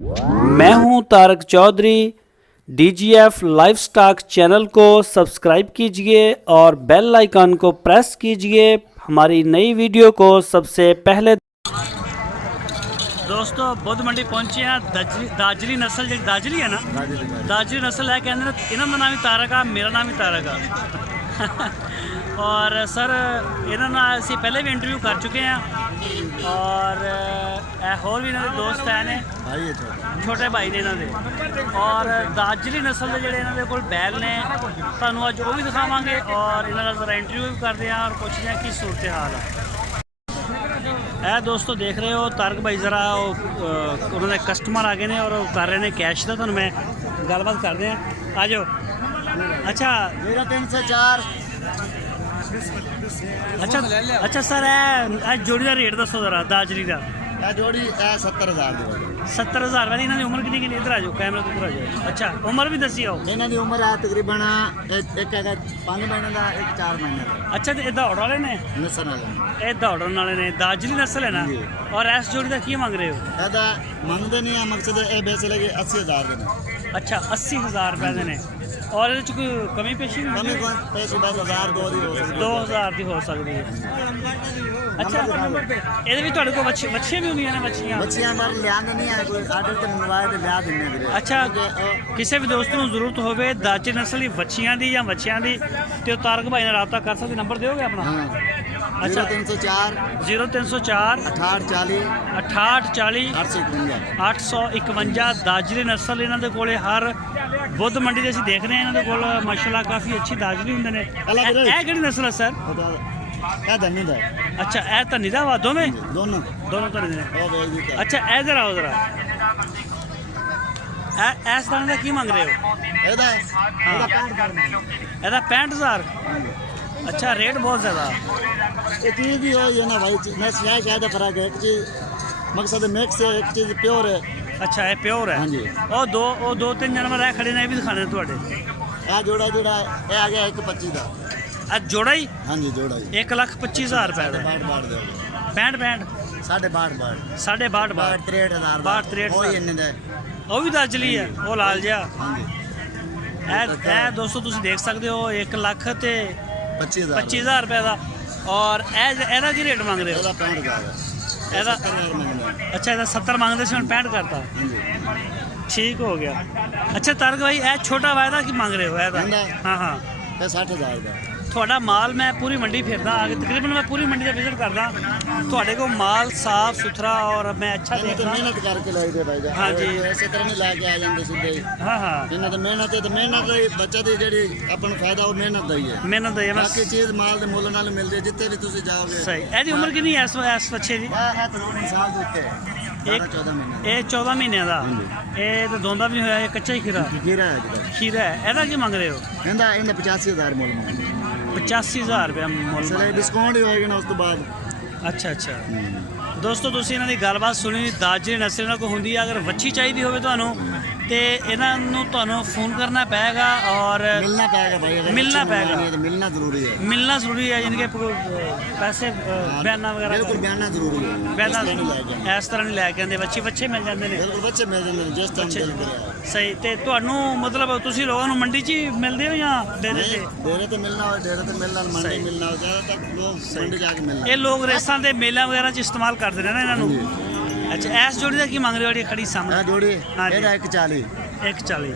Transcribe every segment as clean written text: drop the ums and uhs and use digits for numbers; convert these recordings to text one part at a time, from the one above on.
मैं हूं Tarak Chaudhary. DGF livestock channel को सब्सक्राइब कीजिए और बेल आइकन को प्रेस कीजिए हमारी नई वीडियो को सबसे पहले। दोस्तों बुद्ध मंडी पहुंचे हैं। दाजरी नस्ल जी दाजरी है ना, दाजरी नस्ल है। कहते इन्हों का नाम ही तारक आ, मेरा नाम ही तारक आ। और सर इन्होंने असी पहले भी इंटरव्यू कर चुके हैं और होर भी इन्होंने दोस्त है ने छोटे भाई ने इन्होंने। और दाजरी नस्ल के जोड़े इन्होंने कोल बैल ने तुहानू अज वो भी दिखावांगे और इन्होंने जरा इंटरव्यू भी करते हैं और पुछते हैं कि सूरत हाल है। दोस्तों देख रहे हो तारक भाई जरा उन्होंने कस्टमर आ गए ने और कर रहे हैं कैश का। तुहानू मैं गलबात करते हैं, आ जाओ। अच्छा 0304 अच्छा सर जोड़ी का रेट दसो जरा दाजरी का। जोड़ी 70,000 70,000 वाली। इन्होंने उम्र कितनी कितनी? इधर आ जाओ, कैमरा तो इधर आ जाओ। अच्छा उम्र भी दसी आओ। इन्हों की उम्र है तकरीबन एक है 5 महीने का, एक 4 महीने का। अच्छा तो दौड़ वाले ने, नस्ल वाले ये दौड़न वाले ने, दाजरी नस्ल है ना। और इस जोड़ी का की मंग रहे हो? मंगते नहीं है, मकसद ये बेच लगे 80,000 के। अच्छा 80,000 रुपए ने। और ये कोई कमी पेशी भी कमी पैसे बस 1000 2000 की हो सकती है। अच्छा ये थोड़े को मच्छियाँ भी होंगे ने? मच्छियाँ लिया नहीं है, कोई आर्डर से मंगवाए तो लिया देंगे। अच्छा किसी भी दोस्त को जरूरत हो दाजरी नस्ल की वच्छियाँ की या मच्छियाँ की तो तारक भाई ने रब्ता कर सकते। नंबर दोगे अपना? अच्छा 0304 6840 851 851 दाजरी नस्ल इन्होंने कोले हर बुद्ध मंडी से देख रहे हैं। इन्होंने कोल माशाल्लाह काफ़ी अच्छी दाजरी होंगे ने। कि नस्ल है सर? अच्छा ए धनी दा वा दोवें दोनों धनी ने। अच्छा इधर आओ जरा, इस दाने का की मंग रहे हो? ਇਹਦਾ 65,000। अच्छा रेट बहुत ज़्यादा। एक चीज़ भी है ना भाई, मैं क्या फर्क है। एक चीज़ मकसद मिक्स है, एक चीज़ प्योर है। अच्छा ये प्योर है। हाँ जी। और दो तीन जानवर है खड़े ने, भी दिखाने थोड़े। जोड़ा ये आ गया 125 का। आज जोड़ा ही? हाँ जी जोड़ा ही 1,25,000 रुपए का। 65 62,000 63,000 वो भी दाजली है, वो लाल जिहा। दोस्तों तुम देख सकते हो 1,25,000 रुपए का। और एदा की रेट मांग रहे हो? 65,000। अच्छा ਇਹਦਾ 70 ਮੰਗਦੇ ਸੀ, ਹੁਣ 65 ਕਰਤਾ। ठीक हो गया। अच्छा तारक भाई ਇਹ छोटा वायदा की मांग रहे हो? ਇਹਦਾ हाँ हाँ 60,000 का। ਤੁਹਾਡਾ ਮਾਲ ਮੈਂ ਪੂਰੀ ਮੰਡੀ ਫਿਰਦਾ ਆ ਕੇ, ਤਕਰੀਬਨ ਮੈਂ ਪੂਰੀ ਮੰਡੀ ਦਾ ਵਿਜ਼ਿਟ ਕਰਦਾ। ਤੁਹਾਡੇ ਕੋਲ ਮਾਲ ਸਾਫ ਸੁਥਰਾ और मैं अच्छा देखता। मेहनत करके लाई दे भाई। हाँ जी ऐसे तरह नहीं लाके आ जाते सीधे ही। हाँ हाँ इन्हें तो मेहनत है, तो मेहनत ही बच्चा दी जेडी अपन फायदा वो मेहनत दा ही है। मेहनत है बाकी चीज माल दे मुੱਲ ਨਾਲ ਮਿਲਦੀ ਜਿੱਥੇ ਵੀ ਤੁਸੀਂ ਜਾਓਗੇ। सही। ਇਹਦੀ ਉਮਰ ਕਿੰਨੀ ਹੈ ਇਸ ਬੱਚੇ ਦੀ? ਇਹ ਤਕਰੀਬਨ ਸਾਲ ਦੇ ਉੱਤੇ 14 ਮਹੀਨੇ। ਇਹ 14 ਮਹੀਨਿਆਂ ਦਾ। ਇਹ ਤਾਂ ਦੋਂਦਾ ਵੀ ਨਹੀਂ ਹੋਇਆ, ਇਹ ਕੱਚਾ ਹੀ ਖੀਰਾ ਖੀਰਾ ਹੈ ਜਿਹੜਾ। ਖੀਰਾ ਹੈ। ਇਹਦਾ ਕੀ ਮੰਗ ਰਹੇ ਹੋ? ਇਹਦਾ 85,000 ਮੁੱਲ ਮੰਗਦੇ। 85,000 रुपया ਮੁੱਲ। ਚਲੇ ਡਿਸਕਾਊਂਟ ਹੀ ਹੋਏਗਾ ਨਾ ਉਸ ਤੋਂ ਬਾਅਦ। अच्छा अच्छा दोस्तों ਤੁਸੀਂ ਇਹਨਾਂ ਦੀ ਗੱਲਬਾਤ ਸੁਣੀ। ਦਾਜਰੀ ਨਸਲ ਨਾਲ ਕੋ ਹੁੰਦੀ ਹੈ। ਅਗਰ ਵੱਛੀ ਚਾਹੀਦੀ ਹੋਵੇ ਤੁਹਾਨੂੰ ਤੇ ਇਹਨਾਂ ਨੂੰ ਤੁਹਾਨੂੰ ਫੋਨ ਕਰਨਾ ਪਏਗਾ और मिलना पड़ेगा भाई। अगर मिलना पड़ेगा, तो मिलना जरूरी है। मिलना जरूरी है। यानी कि पैसे बयाना वगैरह बिल्कुल बयाना जरूरी है। बयाना इस तरह नहीं लैके आते। बच्चे मिल जाते हैं। बिल्कुल बच्चे मिल जाते हैं जिस टाइम दिल करे। सही। ਤੇ ਤੁਹਾਨੂੰ ਮਤਲਬ ਤੁਸੀਂ ਲੋਕਾਂ ਨੂੰ ਮੰਡੀ 'ਚ ਹੀ ਮਿਲਦੇ ਹੋ ਜਾਂ ਡੇਰੇ 'ਤੇ? डेरे तो मिलना हो, डेरे तो मिलना, मंडी मिलना हो, ज़्यादातर लोग मंडी जाके मिलना। ਇਹ ਲੋਕ ਰੇਸਾਂ ਦੇ ਮੇਲਿਆਂ ਵਗੈਰਾ 'ਚ ਇਸਤੇਮਾਲ ਕਰਦੇ ਨੇ ਨਾ ਇਹਨਾਂ ਨੂੰ। ਅੱਛਾ ਇਸ ਜੋੜੀ ਦਾ ਕੀ ਮੰਗ ਰਹੇ ਹੋ? ਜਿਹੜੀ ਖੜੀ ਸਾਹਮਣੇ जोड़ी हाँ जी। 140। 140।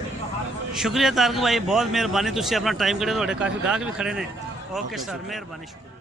शुक्रिया तारक भाई, बहुत मेहरबानी। तुसी अपना टाइम कढ़े, ਤੁਹਾਡੇ ਕਾਫੀ ਗਾਹਕ ਵੀ ਖੜੇ ਨੇ। ਓਕੇ ਸਰ, ਮਿਹਰਬਾਨੀ, ਸ਼ੁਕਰੀਆ।